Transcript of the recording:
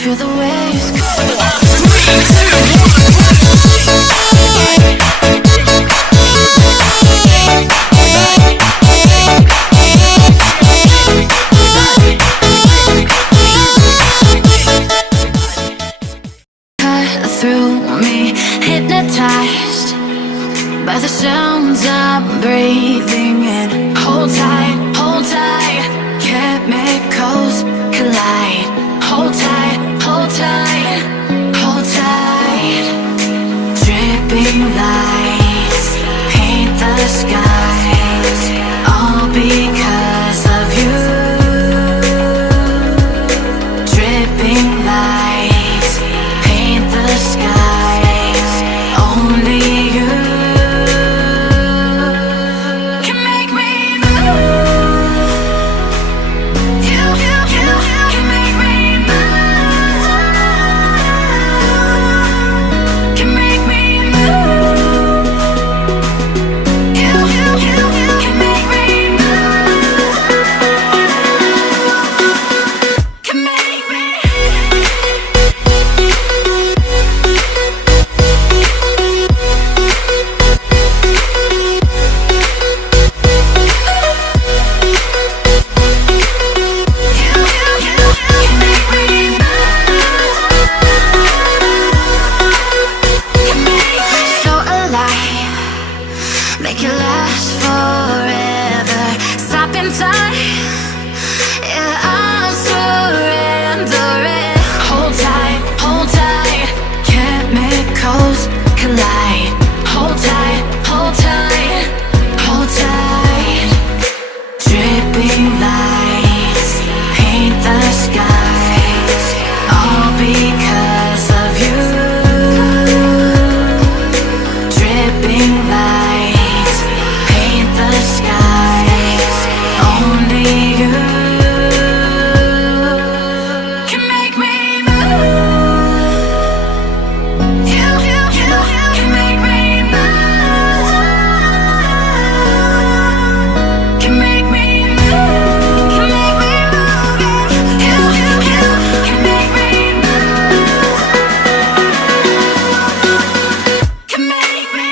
feel the waves come. Cut through me, hypnotized by the sounds I'm breathing in. Hold tight, chemicals collide. Hold tight, hold tight, hold tight. Dripping lights paint the skies, all because of you. Dripping lights paint the skies, only you can make me move. You can make me move. Can make me move. You can make me move. Can make me. So alive, make it last forever. Stop in time, yeah, I'm surrendering. Hold tight, chemicals collide. Hold tight, hold tight, hold tight. Dripping lights paint the skies, all because of you. Dripping lights paint the skies, only you can make me move. You can make me move. Can make me move. Can make me move. You can make me move. Can make me.